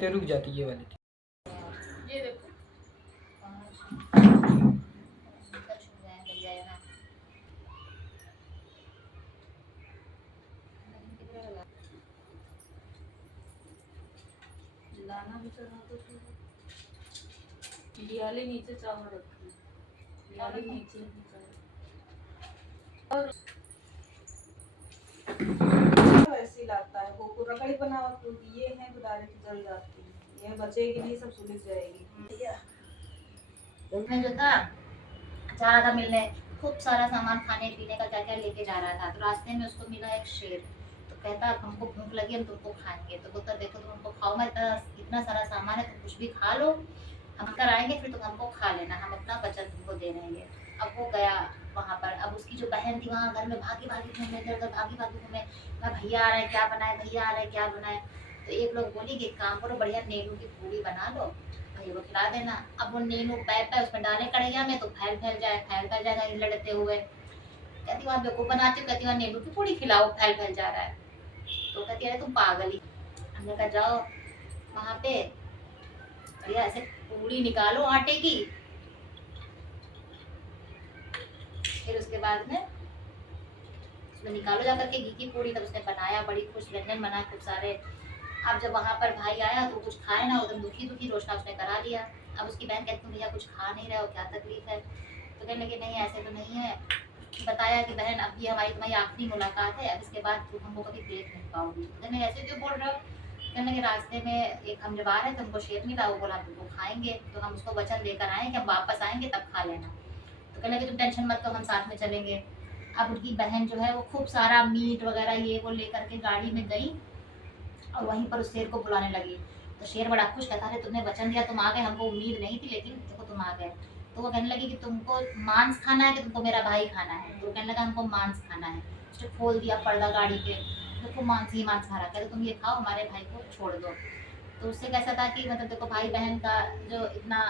करते रुक जाती ये वाली। ये देखो लाना भी चढ़ा तो दियाली नीचे चावल रखी, दियाली नीचे ही चावल और ऐसी लगता है वो रकड़ी बनावा क्योंकि ये है तो डायरेक्ट जल जाती है, ये बचेगी नहीं, सब सुलझ जाएगी। में जो था जा रहा था मिलने, खूब सारा सामान खाने पीने का क्या क्या लेके जा रहा था। तो रास्ते में उसको मिला एक शेर, तो कहता हमको भूख लगी हम तुमको खाएंगे। तो बोलता देखो तुम हमको खाओ मत, इतना सारा सामान है तुम कुछ भी खा लो, हम कर आएंगे फिर तुम हमको खा लेना, हम अपना बचत तुमको दे देंगे। अब वो गया वहाँ पर, अब उसकी जो बहन थी वहाँ घर में भागी भागी घूमे, इधर उधर भागी भागी घूमे, भैया आ रहे क्या बनाए, भैया आ रहे क्या बनाए। तो एक लोग बोली कि काम करो बढ़िया नींबू की पूरी बना लो, भैया को खिला देना। अब वो नींबू पैप है उसमें डाले कढ़ैया में तो फैल फैल जाएगा लड़ते हुए। कहती वहाँ बेवकूफ बनाती हूँ, कहती वहाँ नींबू की पूरी खिलाओ फैल फैल जा रहा है। तो कहती अरे तुम पागल ही। हमने कहा जाओ वहाँ पे बढ़िया ऐसे पूरी निकालो आटे की, फिर उसके बाद में उसमें निकालो जा करके घी की पूरी। तब उसने बनाया, बड़ी खुश व्यंजन बनाए खूब सारे। अब जब वहाँ पर भाई आया तो कुछ खाए ना, एकदम दुखी दुखी रोशना उसने करा लिया। अब उसकी बहन कहती तुम भैया कुछ खा नहीं रहे हो, क्या तकलीफ है। तो कहने लगे नहीं ऐसे तो नहीं है। बताया कि बहन अब ये हमारी तुम्हारी आखिरी मुलाकात है, अब इसके बाद तुम हमको कभी देख नहीं पाओगी। कहने ऐसे क्यों बोल रहे हो। कहने लगे रास्ते में एक हम जब आ रहे थे हमको शेर मिला, वो बोला तुमको खाएंगे, तो हम उसको वचन लेकर आए कि हम वापस आएंगे तब खा लेना। तो कहने लगे तुम टेंशन मत लो हम साथ में चलेंगे। अब उनकी बहन जो है वो खूब सारा मीट वगैरह ये वो लेकर के गाड़ी में गई और वहीं पर उस शेर को बुलाने लगी। तो शेर बड़ा खुश, कहता है तुमने वचन दिया तुम आ गए, हमको उम्मीद नहीं थी लेकिन देखो तुम आ गए। तो वो कहने लगी कि तुमको मांस खाना है कि तुमको मेरा भाई खाना है। तो कहने लगा हमको मांस खाना है। उसने खोल दिया पर्दा गाड़ी के, देखो मांस ही मांस खा रहा, कहते तुम ये खाओ हमारे भाई को छोड़ दो। तो उससे कैसा था कि मतलब देखो भाई बहन का जो इतना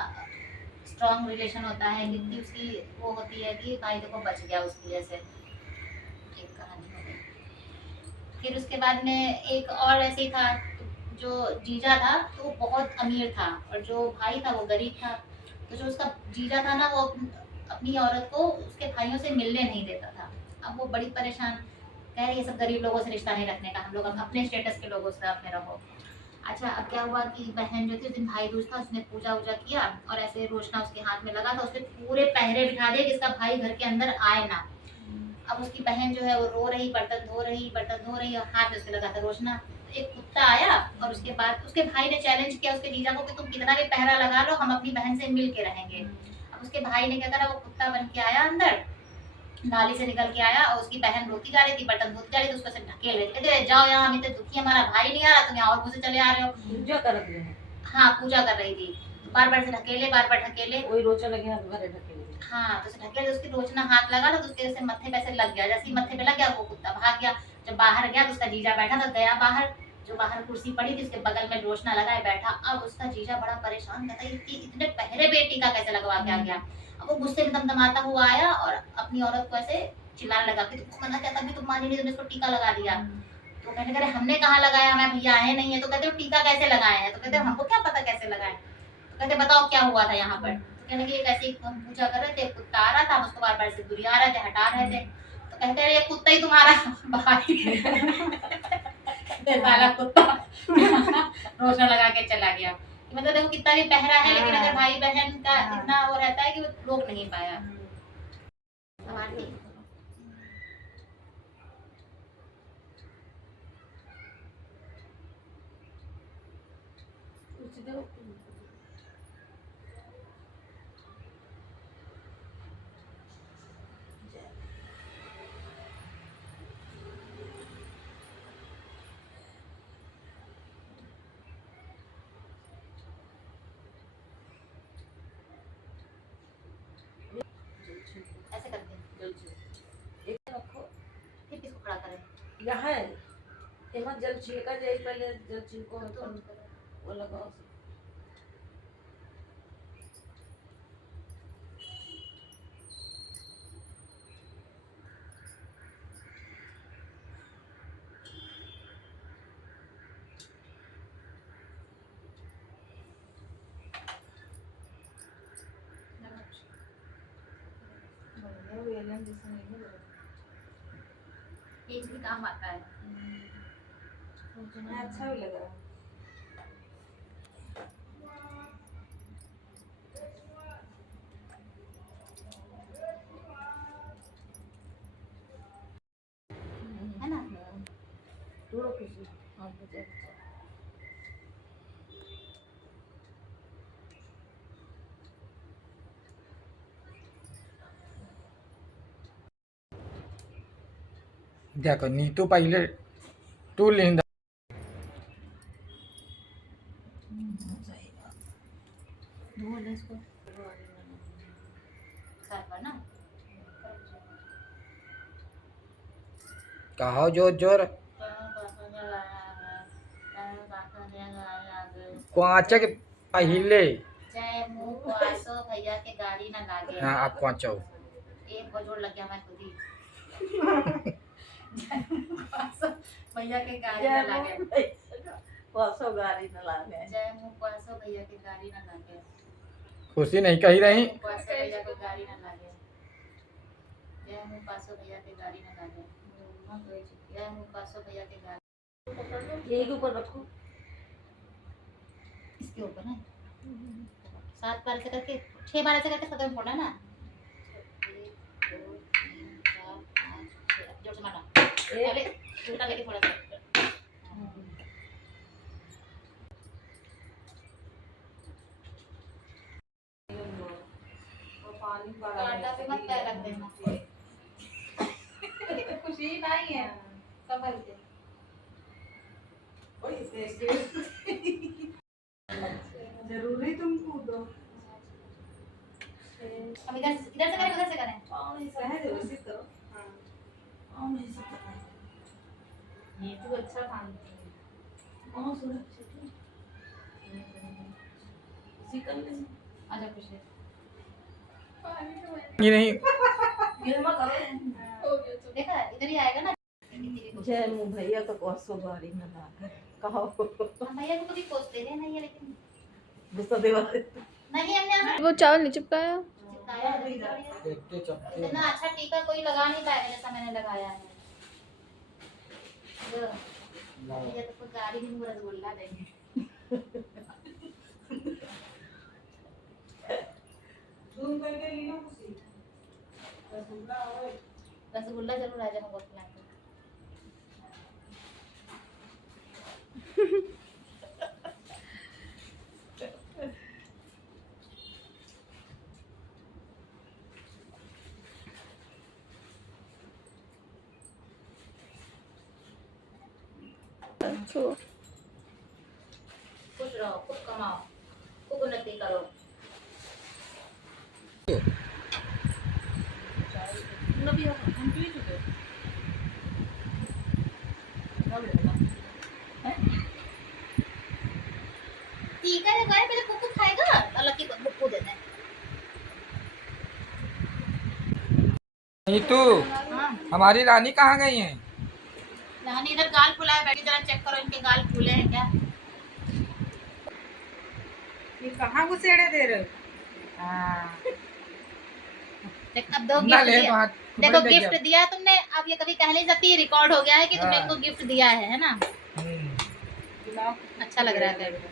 स्ट्रॉन्ग रिलेशन होता है, कितनी उसकी वो होती है कि भाई देखो बच गया उसकी वजह से। एक कहानी हो गई। फिर उसके बाद में एक और ऐसे ही था, जो जीजा था तो वो बहुत अमीर था और जो भाई था वो गरीब था। तो जो उसका जीजा था ना वो अपनी औरत को उसके भाइयों से मिलने नहीं देता था। अब वो बड़ी परेशान, कह रही ये सब गरीब लोगों से रिश्ता नहीं रखने का, हम लोग अपने स्टेटस के लोगों से अपने रहो। अच्छा अब क्या हुआ कि बहन जो थी उस दिन भाई दूज था, उसने पूजा वूजा किया और ऐसे रोशना उसके हाथ में लगा था, उसने पूरे पहरे बिठा दिए कि इसका भाई घर के अंदर आए ना। अब उसकी बहन जो है वो रो रही, बर्तन धो रही और हाथ में उसके लगा था रोशना। एक कुत्ता आया और उसके बाद उसके भाई ने चैलेंज किया उसके जीजा को कि तुम कितना भी पहरा लगा लो हम अपनी बहन से मिल के रहेंगे। अब उसके भाई ने क्या करा, वो कुत्ता बन के आया अंदर, नाली से निकल के आया और उसकी बहन रोती जा रही थी, बर्तन धोती जा रही थी, उसको से ढकेल रही थी, कहते जाओ यहाँ हम इतने दुखी, हमारा भाई नहीं आ रहा तुम यहाँ और घुसे चले आ रहे हो। पूजा कर रही है, हाँ पूजा कर रही थी, तो बार बार से ढकेले, बार बार ढकेले, वही रोचा लगे हाथ भरे ढकेले। हाँ तो उसे ढकेले, उसकी रोशना हाथ लगा तो उसके से मत्थे पे ऐसे लग गया, जैसे ही मत्थे पे लग गया वो कुत्ता भाग गया। जब बाहर गया तो उसका जीजा बैठा था, गया बाहर, जो बाहर कुर्सी पड़ी थी उसके बगल में रोशना लगाए बैठा। अब उसका जीजा बड़ा परेशान, कहता है कि इतने पहरे बेटी का कैसे लगवा के आ गया। अब वो गुस्से में दमदमाता हुआ आया और अपनी औरत को ऐसे चिल्लाने लगा कि तुमको मना किया तभी तुम मानी नहीं, तुमने इसको टीका लगा दिया। तो कहने लगे हमने कहाँ लगाया, मैं भैया आए नहीं है। तो कहते हो टीका कैसे लगाए हैं, तो कहते हमको क्या पता कैसे लगाए। तो कहते बताओ क्या हुआ था यहाँ पर। तो कहने लगे एक ऐसे हम पूजा कर रहे थे, कुत्ता आ रहा था, हम उसको बार बार से दूरिया रहे थे, हटा रहे थे। तो कहते हैं ये कुत्ता ही तुम्हारा भाई साला कुत्ता रोशना लगा के चला गया। मतलब देखो कितना भी पहरा है लेकिन अगर भाई बहन का इतना वो रहता है कि वो रोक नहीं पाया। ऐसे करते हैं, एक रखो फिर किसको खड़ा करें। यहाँ एमा जल छिड़का जाए, पहले जल छिड़को तो वो लगाओ। बेलन जैसा नहीं है जरा। ये भी काम आता है। अच्छा भी लग रहा है। है ना? थोड़ा खुशी हाँ बचा देखो नीतू पहले टू लिहिंदा बोल इसको कर ना। कहो जोर जोर क्वांचा के पहले। जय मुंह को आसो भैया के गाड़ी ना लागे। हाँ आप क्वांचो एक बजोड़ लग गया मैं खुद ही। भैया के गाड़ी ना लागे। पासो गाड़ी न लागे जय मुंह को आसो भैया के गाड़ी ना लागे। खुशी नहीं कही रही। पासो भैया के गाड़ी ना लागे। जय मुंह पासो भैया के गाड़ी ना लागे। जय मुंह पासो भैया के गाड़ी। यही के ऊपर रखो इसके ऊपर ना 7 बार से करके 6 बार ऐसे करके खत्म होना ना। 1 2 3 4 5 6 जोर से मारना। पहले उल्टा लेके थोड़ा सा पानी कांटा पे मत पैर रख देना। खुशी नहीं है संभल के। जरूरी तुम कूदो। हम इधर से करें उधर से करें। सहज व्यवस्थित करो। हाँ ये तो अच्छा काम बहुत सुरक्षित इसी करने से आजा खुशी। ये नहीं गिरमा करो देखा इधर ही आएगा ना। जय मुँह भैया का पासो गाड़ी न लागे कहो हम भैया को कभी पोसते हैं नहीं है लेकिन गुस्सा देवा नहीं हमने वो चावल नहीं चिपकाया। चिपकाया है। देखते चपते इतना अच्छा टीका कोई लगा नहीं पाएगा जैसा मैंने लगाया है। ये तो कोई गाड़ी में रसगुल्ला देंगे। तुम करके ली ना खुशी। रसगुल्ला जरूर आ जाएगा बहुत खिलाएंगे। अच्छा खुश रहो खूब कमाओ खूब उन्नति करो। नबी हम पी चुके टीका लगाए पहले कुकु खाएगा अलग की बुक्कू देते हैं। नीतू हाँ हमारी रानी कहाँ गई है? रानी इधर गाल फुलाए बैठी जरा चेक करो इनके गाल फूले हैं क्या। ये कहाँ घुसेड़े दे रहे हो? देख अब दो ना गिफ्ट ले दिया। तो हाथ देखो दे गिफ्ट दिया तुमने अब ये कभी कह नहीं सकती रिकॉर्ड हो गया है कि तुमने हाँ। इनको गिफ्ट दिया है ना। हम्म। अच्छा लग रहा है।